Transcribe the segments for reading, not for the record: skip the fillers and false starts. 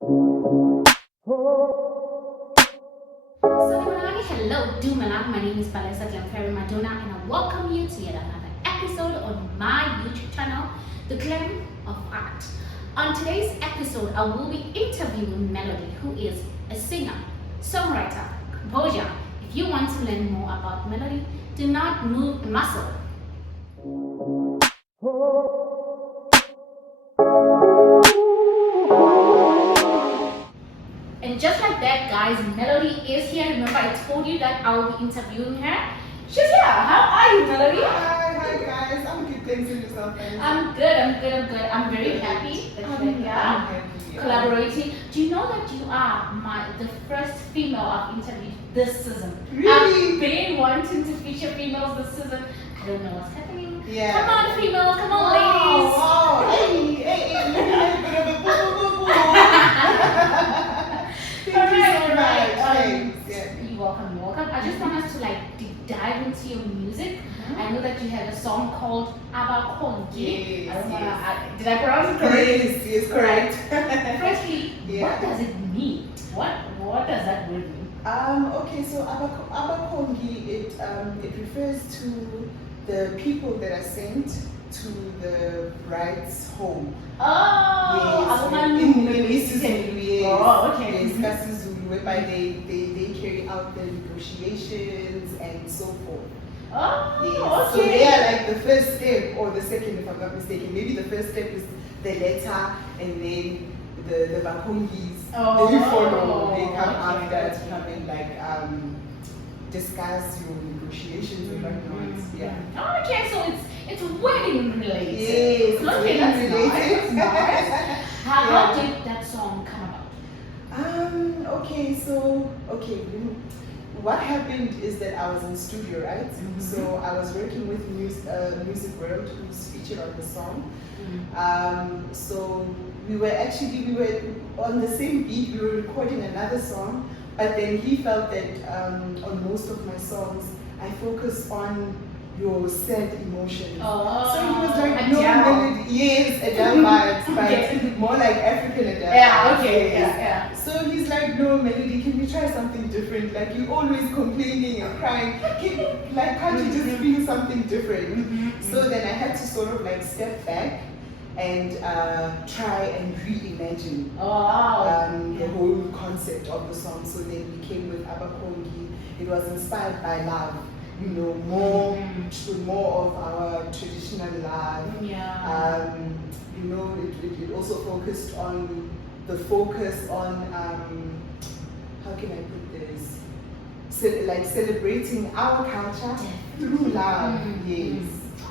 Hello, Dumala. My name is Madonna, and I welcome you to yet another episode on my YouTube channel, The Glam of Art. On today's episode, I will be interviewing Melody, who is a singer, songwriter, composer. If you want to learn more about Melody, do not move the muscle. And just like that, guys, Melody is here. Remember, I told you that I will be interviewing her. She's here. How are you, Melody? Hi guys. I'm good. Thanks for yourself. I'm good. I'm very happy that you're here collaborating. Do you know that you are the first female I've interviewed this season? Really? I've been wanting to feature females this season. I don't know what's happening. Yeah. Come on, females. Come on, ladies. Wow. Hey. Thank you so much. Thanks. You're welcome. I just want us to dive into your music. I know that you have a song called Abakongi. Yes. Did I pronounce it correctly? Yes, correct. Firstly, what does it mean? What does that word mean? Okay, so Abakongi, it refers to the people that are sent to the bride's home. Oh, yes. In isiZulu, yes. Oh, okay. Yes, KasiZulu, whereby they carry out the negotiations and so forth. Oh, yes. okay. So they are like the first step, or the second, if I'm not mistaken. Maybe the first step is the letter, and then the Bakongis, they follow. They come after to come and discuss your negotiations and whatnot. Yeah. Oh, okay, so it's wedding related. Yes, okay, that's related. nice. How did that song come about? What happened is that I was in studio, right? So I was working with Music World, who's featured on the song. So we were on the same beat. We were recording another song, but then he felt that on most of my songs, I focus on your sad emotions. So he was like, no melody, yes, Adele vibes, but more like African Adele. Yeah, okay, yeah. So he's like, no melody, can we try something different? Like, you're always complaining and crying. Can't you just feel something different? So then I had to sort of step back and try and reimagine the whole concept of the song. So then we came with Abakongi. It was inspired by love. More of our traditional love. Yeah. It also focused on how can I put this? Celebrating our culture through love. Yes.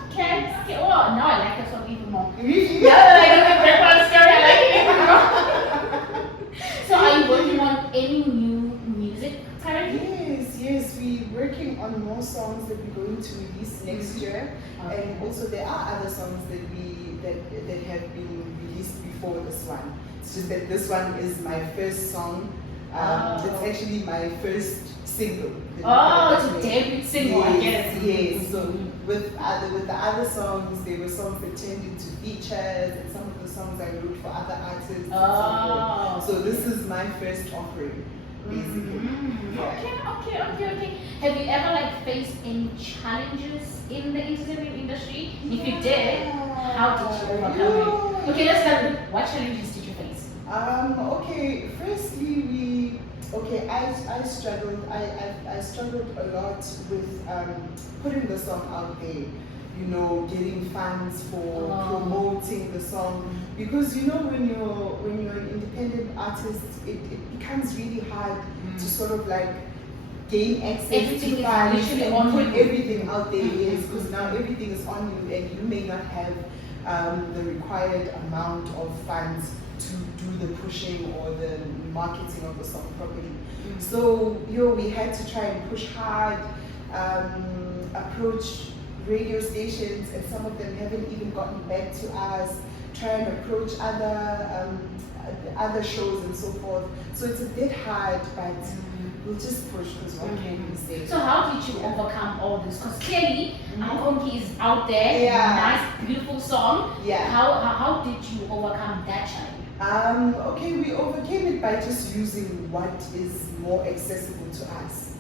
Okay. Oh, now I like the song even more. Really? Yeah, I know the background story. I like it even more. So, are you working on any new music currently? Yes, we're working on more songs that we're going to release next year, and also there are other songs that have been released before this one. It's just that this one is my first song. It's actually my first single. It's a debut single, I guess. Yes. So with the other songs, there were songs that turned into features, and some of the songs I wrote for other artists. So this is my first offering, basically. Okay. Have you ever faced any challenges in the entertainment industry? If you did, how did you overcome it? Okay, let's start with what challenges did you face? Firstly, I struggled. I struggled a lot with putting the song out there. Getting funds for promoting the song, because when you're an independent artist, it becomes really hard to sort of gain access to funds and put everything out there. Yes, because now everything is on you, and you may not have the required amount of funds to do the pushing or the marketing of the song properly. So we had to try and push hard, approach radio stations, and some of them haven't even gotten back to us. Try and approach other shows and so forth. So it's a bit hard, but we'll just push, because what can we say? So how did you overcome all this? Because clearly, Abakongi is out there. Yeah. Nice, beautiful song. Yeah. How did you overcome that challenge? Okay, we overcame it by just using what is more accessible to us.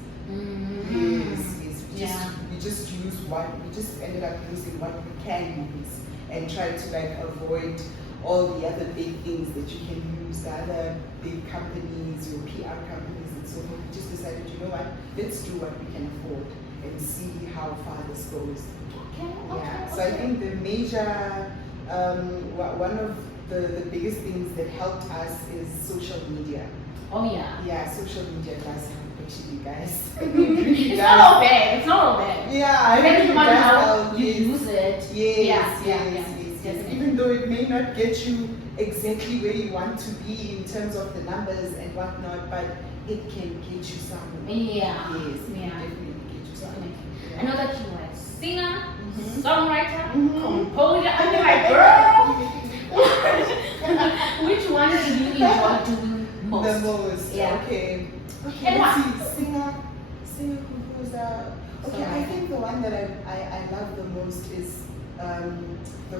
Yes, we just use what we just ended up using what we can use and try to like avoid all the other big things that you can use, the other big companies, your PR companies and so forth. We just decided, you know what, let's do what we can afford and see how far this goes. So I think the major one of the biggest things that helped us is social media. Yeah, social media does help actually, guys. It's not all bad. It's not all bad. Yeah, depending on how help. you use it. Yes. Even though it may not get you exactly where you want to be in terms of the numbers and whatnot, but it can get you somewhere. Yes, definitely get you somewhere. I know that you are a singer, songwriter, composer. I'm like, girl. Which one do you enjoy doing most? The most. Okay. And what? Singer, composer. Okay, I think the one that I love the most is the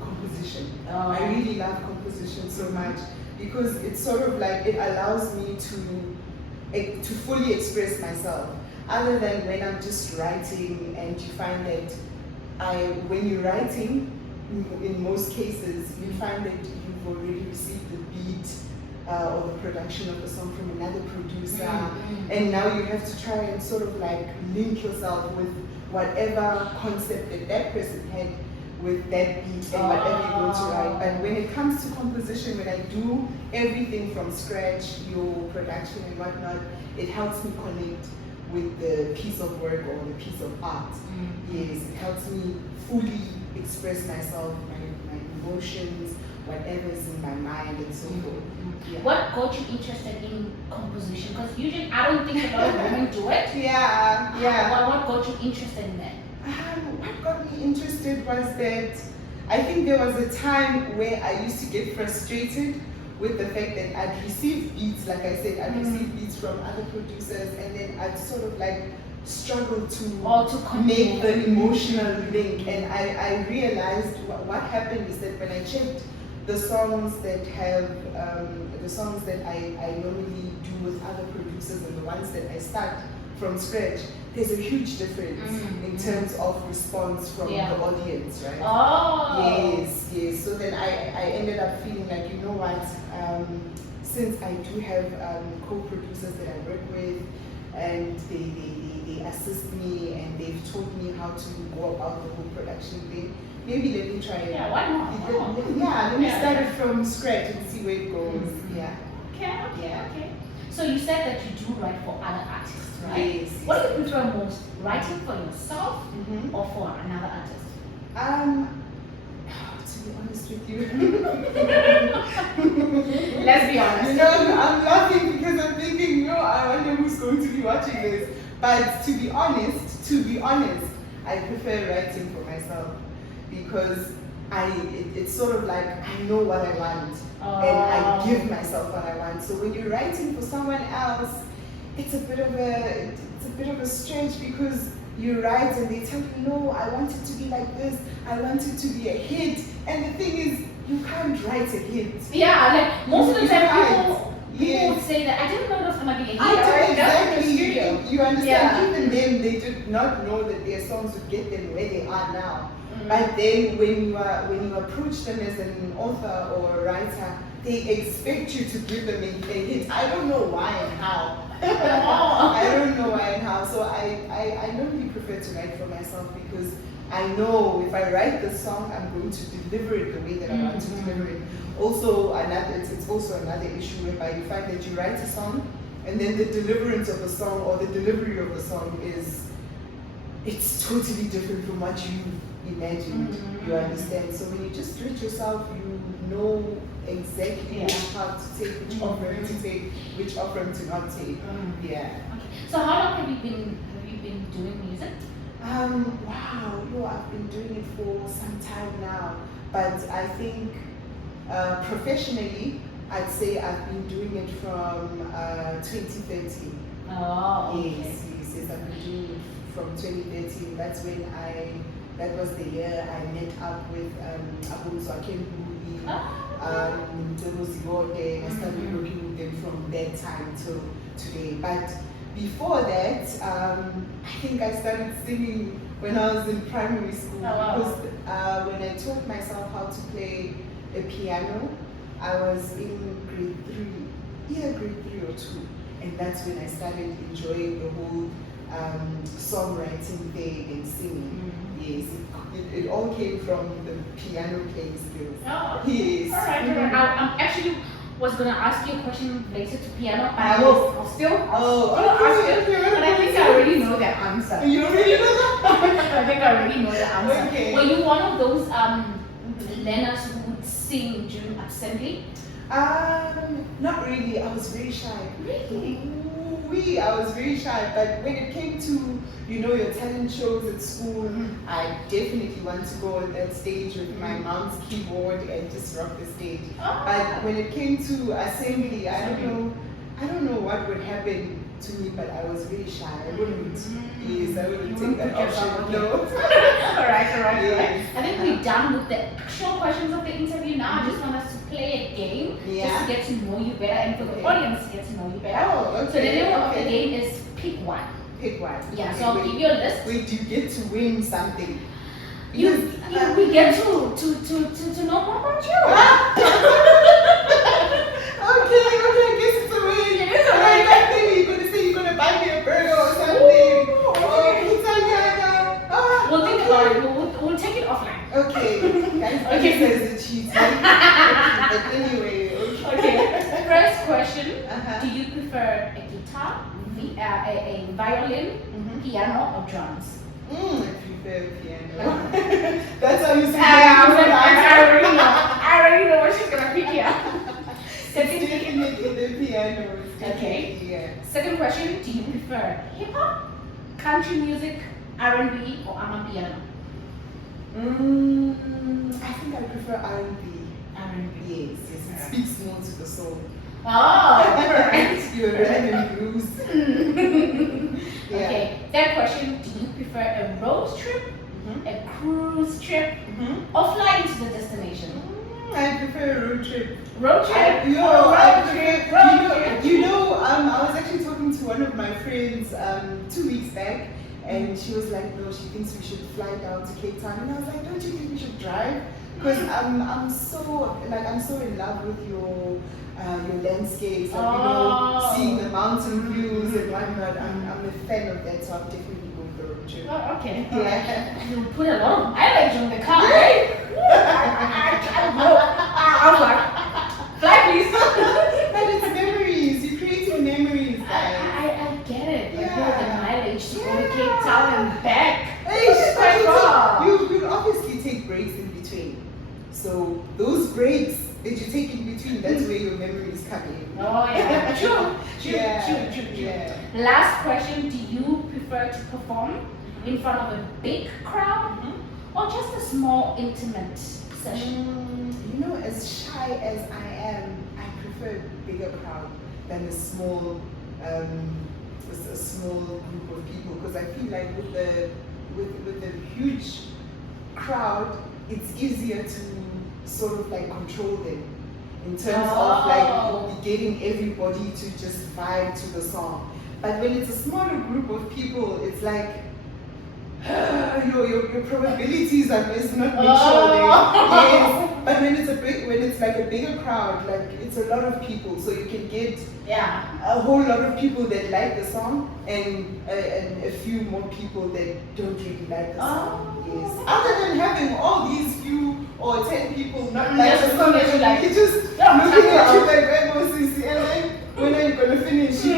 composition. I really love composition so much because it's sort of like it allows me to fully express myself. Other than when I'm just writing, and you find that when you're writing, in most cases, you find that you've already received the beat or the production of the song from another producer, and now you have to try and sort of like link yourself with whatever concept that person had with that beat and whatever you're going to write. But when it comes to composition, when I do everything from scratch, your production and whatnot, it helps me connect with the piece of work or the piece of art. Yes, it helps me fully express myself, my emotions, whatever's in my mind and so forth. What got you interested in composition? Because usually I don't think a lot of women do it. What got you interested in that? What got me interested was that I think there was a time where I used to get frustrated with the fact that I'd receive beats, like I said, I'd receive beats from other producers, and then I'd sort of like struggle to make the emotional link. And I realized what happened is that when I checked the songs that have the songs that I normally do with other producers and the ones that I start from scratch, there's a huge difference in terms of response from the audience, right? Yes. So then I ended up feeling like, you know what, since I do have co-producers that I work with, and they assist me and they've taught me how to go about the whole production thing, maybe let me try it. Why not? Let me start it from scratch and see where it goes. Okay. So you said that you do write for other artists, right? Yes. What do you prefer most, writing for yourself or for another artist? To be honest with you, let's be honest. You know, I'm laughing because I'm thinking, I wonder who's going to be watching this. But to be honest, I prefer writing for myself because it's sort of like I know what I want and I give myself what I want. So when you're writing for someone else, it's a bit of a stretch because you write and they tell you, no, I want it to be like this, I want it to be a hit. And the thing is, you can't write a hit. Like most of the time people would say that I didn't know it was gonna be a hit. Exactly. You understand? Even then, they did not know that their songs would get them where they are now. But then when you approach them as an author or a writer, they expect you to give them a hit. I don't know why and how. I don't know why and how. So I normally prefer to write for myself because I know if I write the song, I'm going to deliver it the way that I want to deliver it. Also, it's also another issue whereby you find that you write a song and then the deliverance of the song or the delivery of the song it's totally different from what you imagined. You understand? So when you just do it yourself, you know exactly which part to take, which offering to take, which offering to not take. Okay. So how long have you been doing music? Wow, I've been doing it for some time now. But I think professionally, I'd say I've been doing it from 2013. Yes, I've been doing it from 2013. That's when that was the year I met up with Abu Zakim, I started working with them from that time till today. But before that, I think I started singing when I was in primary school. Because when I taught myself how to play a piano, I was in grade 3 or 2. And that's when I started enjoying the whole songwriting thing and singing. Yes, it all came from the piano playing skills. Oh, yes. All right. I actually was gonna ask you a question related to piano, but I will still ask you. But I think I already know the answer. You already know that? I think I already know the answer. Okay. Were you one of those learners who would sing during assembly? Not really. I was very shy. Really? I was very shy. But when it came to, your talent shows at school, I definitely want to go on that stage with my mom's keyboard and just rock the stage. But when it came to assembly, I don't know what would happen to me, but I was very shy. I wouldn't take that option. No. All right. Yes. I think we're done with the actual questions of the interview now. I just want us to play a game just to get to know you better and for the audience to get to know you better. Oh, okay. So the name of the game is Pick One. Pick one. Yeah, Okay, so I'll give you a list. Wait, you get to win something. We get to know more about you. Okay, I guess it's a win. It is a win. I think you're gonna say you're gonna buy me a burger or something. Pizza, We'll think about it. We'll take it offline. Okay, guys, Okay. says the cheating. But anyway, Okay. First question: Uh-huh. Do you prefer a guitar, a violin, piano, or drums? I prefer piano. That's how you say I already know what she's gonna pick here. definitely the piano. Okay. Yeah. Second question: Do you prefer hip hop, country music, R&B, or amapiano? I think I prefer R&B. R&B. Yes, it speaks more to the soul. Oh, alright. You're rhythm and blues. Okay. Third question: Do you prefer a road trip, a cruise trip, or flying to the destination? I prefer a road trip. Road trip. I was actually talking to one of my friends 2 weeks back, and she was like, no, she thinks we should fly down to Cape Town, and I was like, don't you think we should drive? Because I'm so in love with your landscapes, seeing the mountain views and whatnot. I'm a fan of that, so I'll definitely go for a road trip. Oh, okay. Yeah. You put a lot of mileage on the car, right? I'm like, fly please. But it's memories. You're creating memories, guys. I get it. But Yeah. the mileage to go to Cape Town and back. Hey, It's quite far. you obviously take breaks in between. So those breaks that you take in between, that's where your memories come in. Oh yeah, true. Yeah. Last question: Do you prefer to perform in front of a big crowd or just a small, intimate session? As shy as I am, I prefer a bigger crowd than a small group of people, because I feel like with the huge crowd, it's easier to sort of like control them in terms of like getting everybody to just vibe to the song. But when it's a smaller group of people, it's like your probabilities are not make sure they, yes. But when it's like a bigger crowd, like it's a lot of people, so you can get a whole lot of people that like the song and a few more people that don't really like the song. Yes. Other than having all these few or 10 people not like the song, that you like. it's just looking at you like, where was this? And then when are you gonna finish? So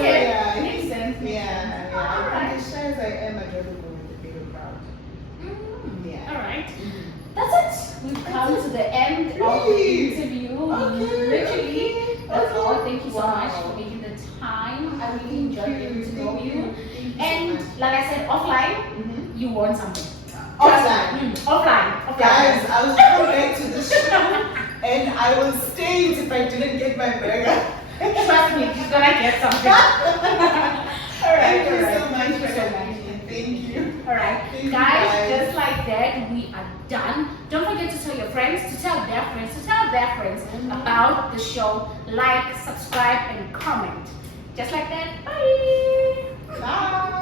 yeah, Makes sense. yeah. Alright. As shy as I am, I'd rather go with the bigger crowd. Yeah. Alright. That's it. We've come to the end of the interview. Literally. That's all. Thank you so much for making the time. I really enjoyed getting to know you. And like I said, offline, you want something. Offline. Offline. Guys, I will come back to the show and I will stay if I didn't get my burger. Trust me, she's gonna get something. Thank you so much for so having me. Thank you. Alright, Thank you, guys, guys. just like that, we are done. Don't forget to tell your friends to tell their reference about the show, like, subscribe, and comment. Just like that. Bye. Bye.